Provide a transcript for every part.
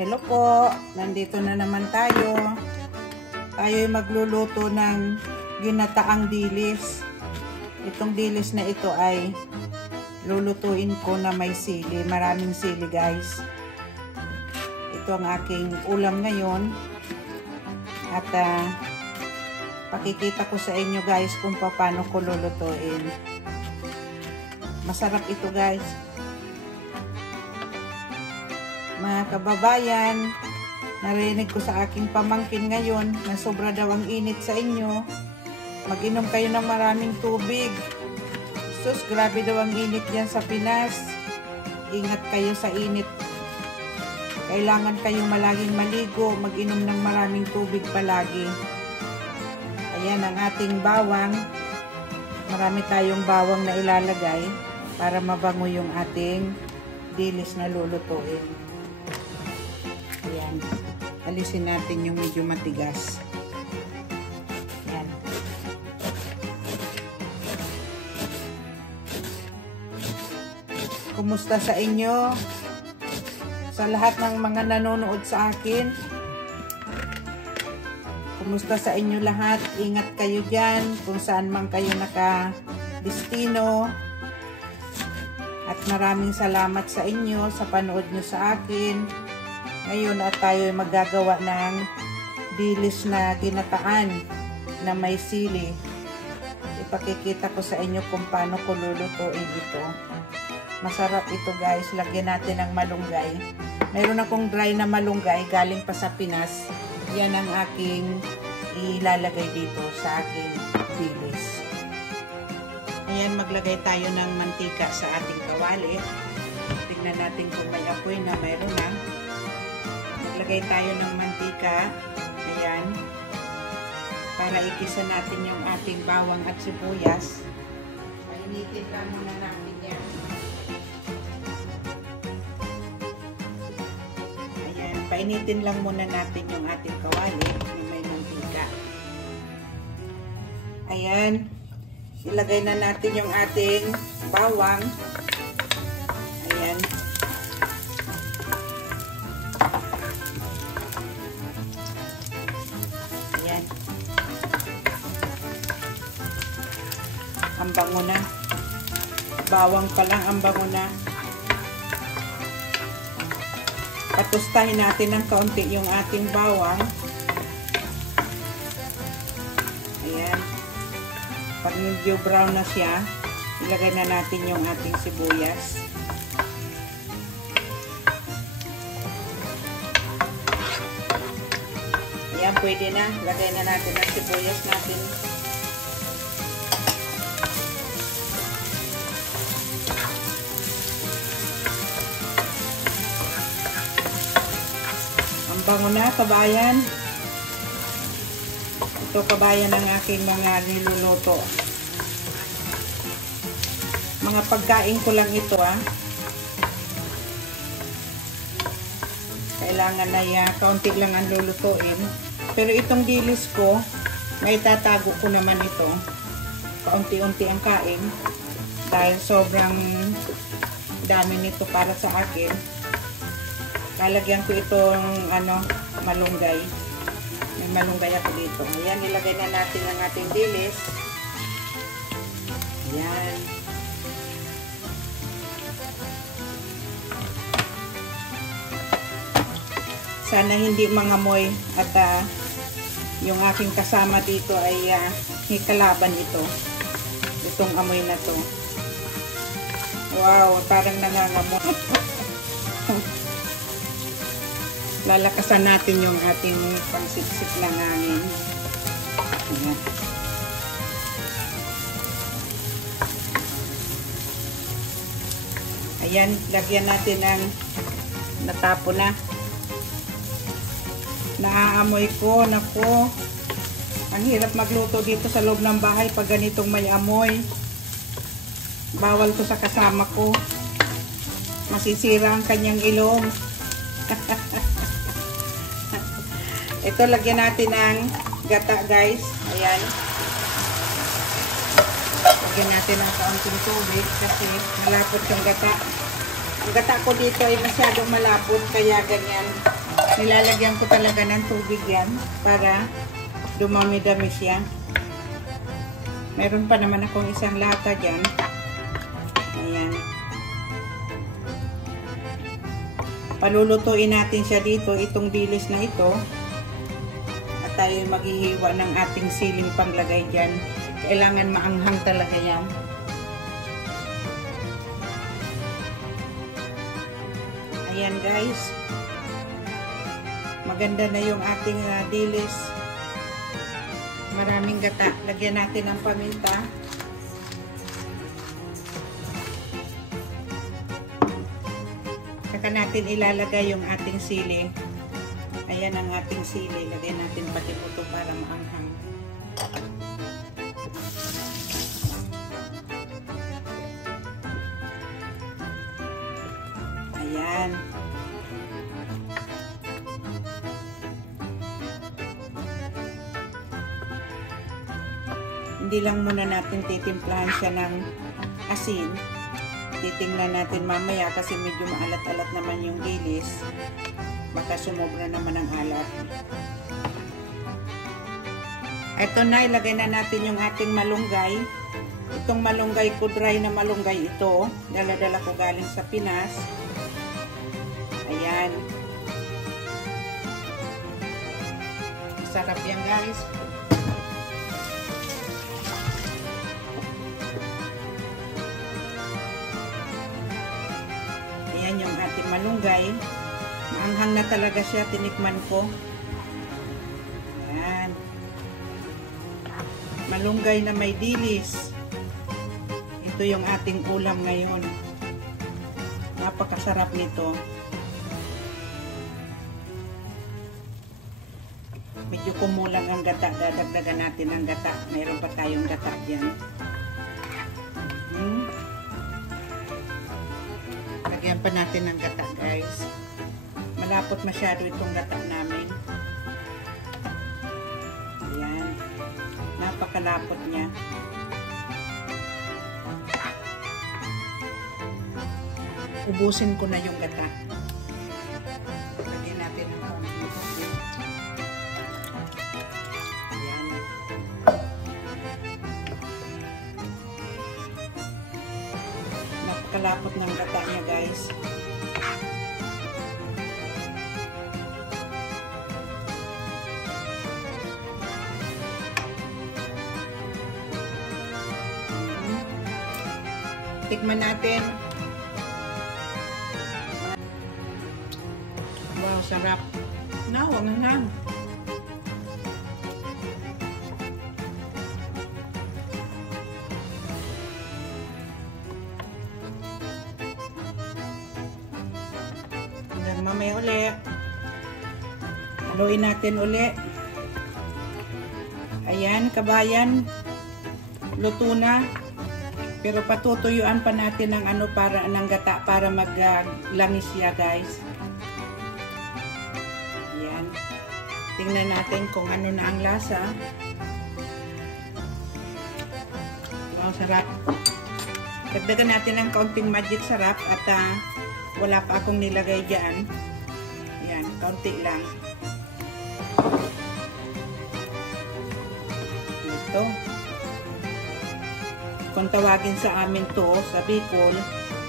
Hello po, nandito na naman tayo. Tayo ay magluluto ng ginataang dilis. Itong dilis na ito ay lulutuin ko na may sili. Maraming sili guys. Ito ang aking ulam ngayon. At pakikita ko sa inyo guys kung paano ko lulutuin. Masarap ito guys. Mga kababayan, narinig ko sa aking pamangkin ngayon na sobra daw ang init sa inyo. Mag-inom kayo ng maraming tubig. Sus, grabe daw ang init dyan sa Pinas. Ingat kayo sa init. Kailangan kayong malaging maligo, mag-inom ng maraming tubig palagi. Ayan ang ating bawang. Marami tayong bawang na ilalagay para mabango yung ating dilis na lulutuin. Ayan. Alisin natin yung medyo matigas. Ayan. Kumusta sa inyo? Sa lahat ng mga nanonood sa akin. Kumusta sa inyo lahat? Ingat kayo dyan kung saan man kayo naka-destino. At maraming salamat sa inyo sa panood nyo sa akin. Ngayon at tayo ay maggagawa ng dilis na ginataan na may sili. Ipakikita ko sa inyo kung paano ko lulutuin ito. Masarap ito guys. Lagyan natin ng malunggay. Mayroon akong dry na malunggay galing pa sa Pinas. Yan ang aking ilalagay dito sa aking dilis. Ayan, maglagay tayo ng mantika sa ating kawali. Tignan natin kung may apoy na mayroon na. Maglagay tayo ng mantika. Ayan. Para ikisa natin yung ating bawang at sibuyas. Painitin lang muna natin yan. Ayan. Painitin lang muna natin yung ating kawali. May mantika. Ayan. Ilagay na natin yung ating bawang. Ayan. Ayan. Ang bango na. Bawang pa lang ang bango na. Patustahin natin ng kaunti yung ating bawang. Ayan. Pag medyo brown na siya, ilagay na natin yung ating sibuyas. Ayan, pwede na. Lagay na natin ang sibuyas natin. Ang bango na, kabayan. Ito kabayan ang aking mga niluluto. Mga pagkain ko lang ito Kailangan na kaunti lang ang lulutuin. Pero itong dilis ko, may tatago ko naman ito. Kaunti-unti ang kain. Dahil sobrang dami nito para sa akin. Lalagyan ko itong malunggay. May malunggay ako dito. Ayan, ilagay na natin ang ating dilis. Ayan. Sana hindi mangamoy at yung aking kasama dito ay kalaban ito. Itong amoy na to. Wow, parang nangangamoy. Lalakasan natin yung ating pangsiksik ng hangin. Ayan. Ayan, lagyan natin ng natapo na. Naaamoy ko, naku. Ang hirap magluto dito sa loob ng bahay pag ganitong may amoy. Bawal to sa kasama ko. Masisira ang kanyang ilong. Ito, lagyan natin ng gata guys. Ayan. Lagyan natin ng kaunting tubig kasi malapot yung gata. Ang gata ko dito ay masyadong malapot, kaya ganyan. Nilalagyan ko talaga ng tubig yan para dumami-dami siya. Meron pa naman akong isang lata dyan. Ayan. Palulutuin natin siya dito, itong dilis na ito. At tayo maghihiwa ng ating siling panglagay dyan. Kailangan maanghang talaga yan. Ayan guys. Maganda na yung ating dilis. Maraming gata. Lagyan natin ng paminta. Saka natin ilalagay yung ating sili. Ayan ang ating sili. Lagyan natin pati puto para maanghang. Ayan. Hindi lang muna natin titimplahan siya ng asin. Titingnan natin mamaya kasi medyo maalat-alat naman yung dilis. Baka sumobra naman ang alat. Ito na, ilagay na natin yung ating malunggay. Itong malunggay ko, dry na malunggay ito. Dala-dala ko galing sa Pinas. Ayan. Sarap yan guys. Ayan yung ating malunggay. Maanghang na talaga siya, tinikman ko. Ayan. Malunggay na may dilis. Ito yung ating ulam ngayon. Napakasarap nito. Medyo kumulang ang gata. Dadagdagan natin ang gata. Mayroon pa tayong gata dyan. Lagyan pa natin ng gata guys. Malapot masyado itong gata namin. Ayan. Napakalapot niya. Ubusin ko na yung gata. Lagyan natin ng konti. Ayan. Napakalapot ng gata niya guys. Tikman natin. Wow, sarap. Nawang-hang. Hanggang mamaya uli. Haluin natin uli. Ayan, kabayan. Luto na. Pero patutuyuan pa natin ng para ng gata para maglangis siya, guys. Ayan. Tingnan natin kung ano na ang lasa. Oh, sarap. Dagdagan natin ng kaunting magic sarap at wala pa akong nilagay diyan. Ayan, kaunti lang. Ito. Kung tawagin sa amin to, sa Bicol,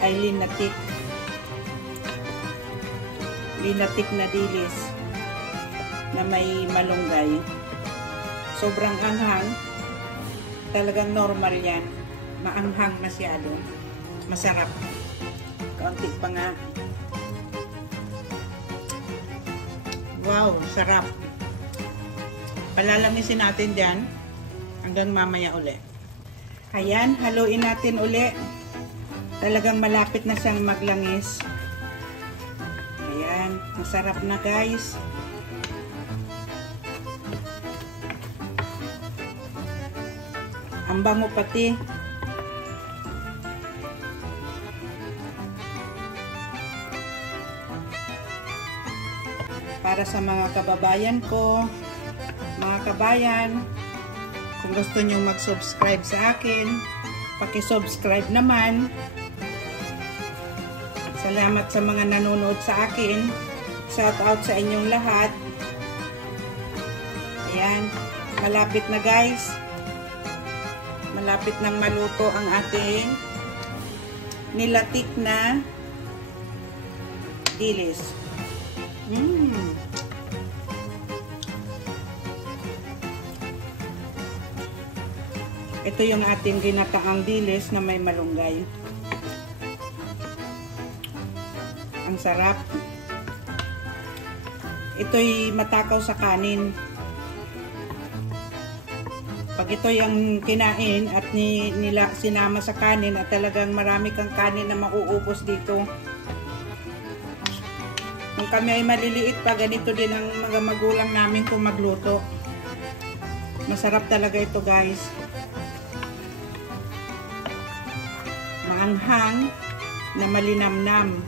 ay linatik. Linatik na dilis na may malunggay. Sobrang anghang. Talagang normal yan. Maanghang masyado. Masarap. Kaunti pa nga. Wow, sarap. Palalamisin natin dyan hanggang mamaya uli. Ayan, haluin natin uli. Talagang malapit na siyang maglangis. Ayan, masarap na guys. Ang bango pati. Para sa mga kababayan ko, mga kabayan, kung gusto nyo mag-subscribe sa akin, paki-subscribe naman. Sa Salamat sa mga nanonood sa akin. Shout out sa inyong lahat. Ayan. Malapit na guys. Malapit nang maluto ang ating nilatik na dilis. Ito yung ating ginataang dilis na may malunggay. Ang sarap. Ito'y matakaw sa kanin. Pag ito yung kinain at sinama sa kanin at talagang marami kang kanin na mauubos dito. Kung kami ay maliliit pa, ganito din ang mga magulang namin kung magluto. Masarap talaga ito guys. Maanghang na malinamnam.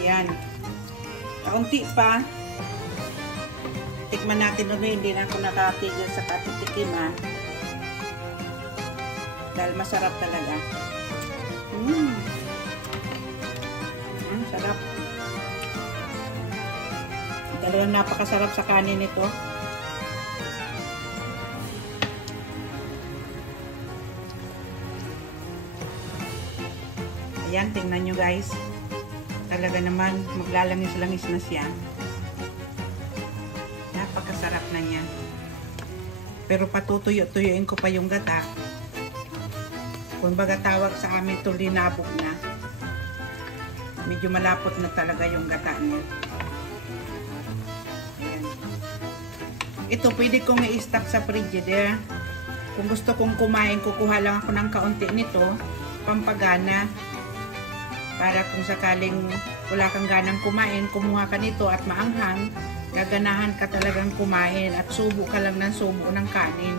Ayan. Kaunti pa. Tikman natin ulit. Hindi na ako nakatigil sa katitikiman. Dahil masarap talaga. Sarap. Talagang napakasarap sa kanin ito. Ayan, tingnan nyo guys. Talaga naman, maglalangis-langis na siya. Napakasarap na niya. Pero patutuyo-tuyuin ko pa yung gata. Kung baga tawag sa amin ito, linabog na. Medyo malapot na talaga yung gata niya. Ayan. Ito, pwede kong i-stock sa frigidaire. Kung gusto kong kumain, kukuha lang ako ng kaunti nito. Pampagana. Para kung sakaling wala kang ganang kumain, kumuha ka nito at maanghang, gaganahan ka talagang kumain at subo ka lang ng subo ng kanin.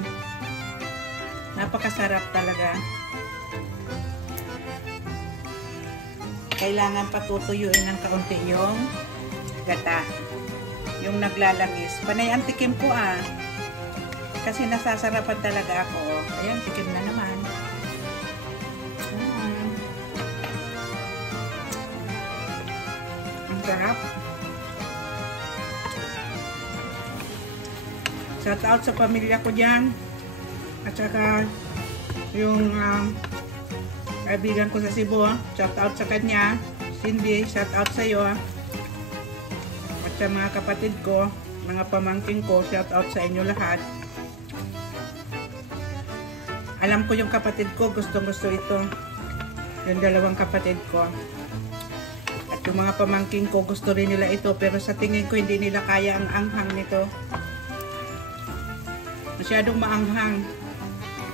Napakasarap talaga. Kailangan patutuyuin ng kaunti yung gata. Yung naglalangis. Panay ang tikim ko kasi nasasarapan talaga ako. Ayan, tikim na naman. Sarap. Shout out sa pamilya ko dyan. At saka yung kaibigan ko sa Cebu. Shout out sa kanya. Cindy, shout out sa iyo. At sa mga kapatid ko, mga pamangkin ko, shout out sa inyo lahat. Alam ko yung kapatid ko, gustong-gusto ito. Yung dalawang kapatid ko. Yung mga pamangking ko gusto rin nila ito, pero sa tingin ko hindi nila kaya ang anghang nito. Masyadong maanghang.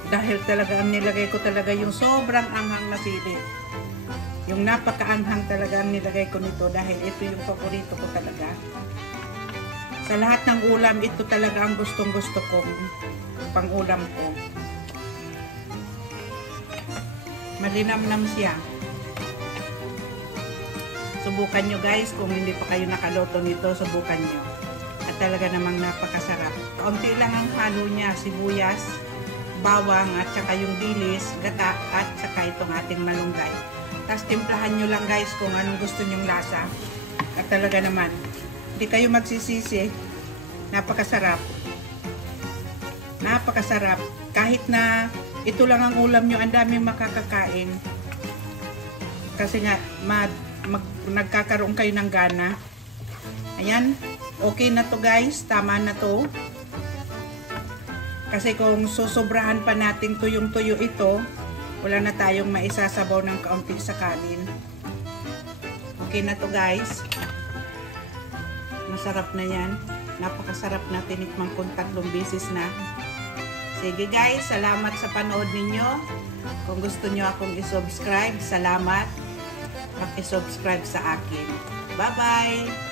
Dahil talaga ang nilagay ko talaga yung sobrang anghang na sili. Yung napakaanghang talaga ang nilagay ko nito dahil ito yung paborito ko talaga. Sa lahat ng ulam, ito talaga ang gustong-gusto ko. Pang ulam ko. Malinamnam siya. Subukan nyo guys, kung hindi pa kayo nakaluto nito, subukan nyo. At talaga namang napakasarap. Kaunti lang ang halo niya, sibuyas, bawang, at saka yung dilis, gata, at saka itong ating malunggay. Tapos timplahan nyo lang guys kung anong gusto nyong lasa. At talaga naman, hindi kayo magsisisi. Napakasarap. Napakasarap. Kahit na ito lang ang ulam nyo, ang daming makakakain. Kasi nga, nagkakaroon kayo ng gana. Ayan, okay na to guys, tama na to. Kasi kung susobrahan pa natin tuyong-tuyo ito, wala na tayong maisasabaw ng kaunti sa kanin. Okay na to guys. Masarap na yan. Napakasarap na, tinikman kong 3 beses na. Sige guys, salamat sa panood ninyo. Kung gusto nyo akong i-subscribe, salamat. Paki-subscribe sa akin. Bye-bye!